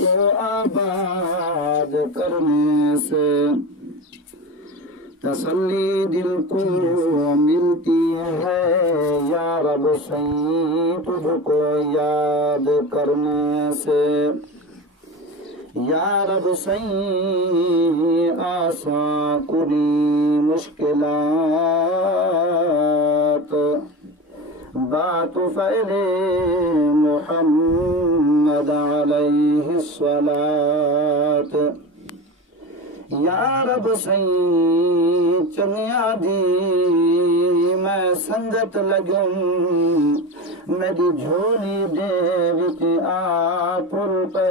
को आबाद करने से तसल्ली दिल को मिलती है या रब सही तुझको याद करने से। या रब सही आसान कुली मुश्किलात बात फ़ैले मुहम्मद अलैहिस्सलात। या रब सही चंगिया दी मैं संगत लगूं मेरी झोली दे विच आ पुल पे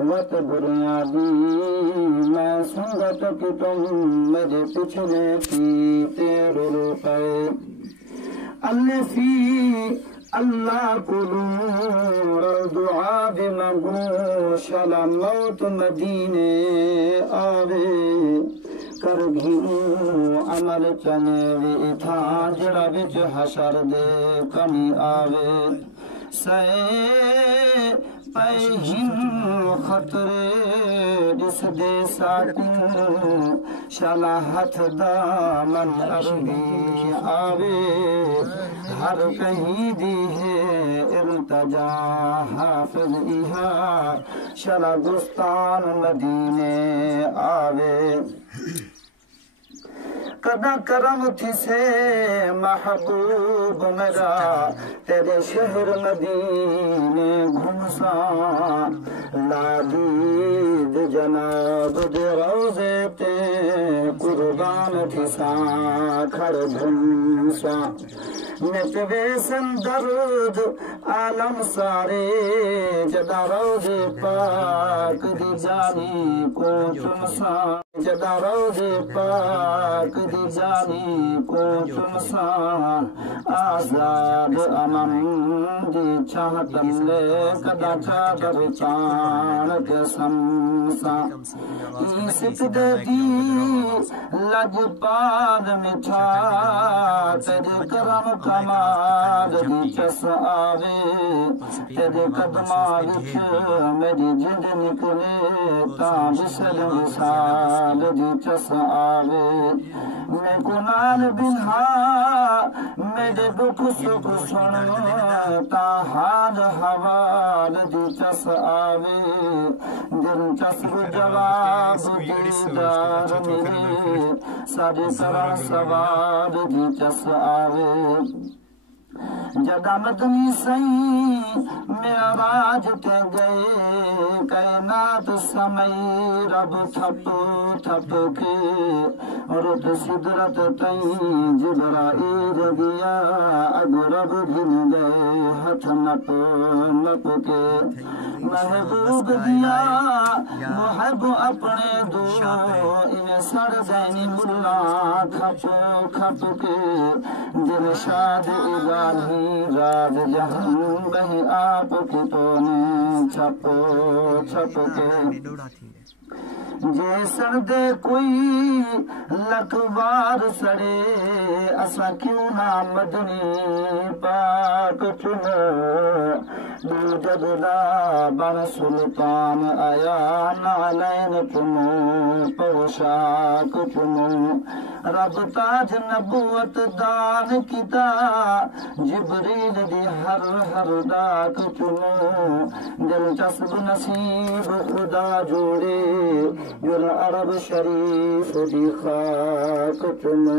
वत बुनियादी मैं संगत की तुम मेरे पिछले की तेरे पे। अल्लफ़ी अल्लाह कुलू दुआ भी मंगू शला मौत मदीने आवे कर घिरू अमल चने वी था जड़ा विच हशर दे कमी आवे। सै पैहिन खतरे जिस दे साटू शला हथ दामन अरबी आवे हर कहीं दी है इल्तजा हाफिज इहा शला गुस्तान मदीने आवे। कदा करम थी से महबूब मेरा तेरे शहर मदीने घुमसा लादीद जनाब दे रोज़े ते कुर्बान थी सा खड़ घुमसा नचवे संदर्द आलम सारे जदा रोज़े पाक दी जानी को चुमसा जदा रोज़े पाक दी जानी को चुमसा आजाद अमन दी चाहतन ले कदा चादर चाण के समसा सिकदे दी लजपाल मिठा तेरे करम कमाल दी चस आवे तेरे कदमा विच मेरी जिंद निकले ता विसल विसाल दी चस आवे। मैं गुनाह बिन्हा मेरे दुख सुख सुन ता हाल हवाल दी चस आवे। दिलचस्प जवाब दीदार मिले सारे तरह सवाल दी चस आवे। जदा मदनी सही मेराज ते गए कायनात समय रब थप थप के रुत सिदरत तई जिब्राइल दिया अग रब घिन गए हथ नप नप के महबूब दिया मुहब अपने दो इन्हें सड़ दैनी मुल्ला खप खप के दिल शाद इलाही राज जहां बहे आप की तोने छप छप के। जे सड़दे कोई लखवार सड़े असा क्यों ना मदनी पाक चुनो दूजदा बन सुल्तान आया नालैन चुनो पोशाक चुनो रब ताज नबूवत दान किता जिब्रील दी हर हर डाक चुनो दिलचस्प नसीब खुदा जोड़े जुल अरब शरीफ दी खाक चुनो।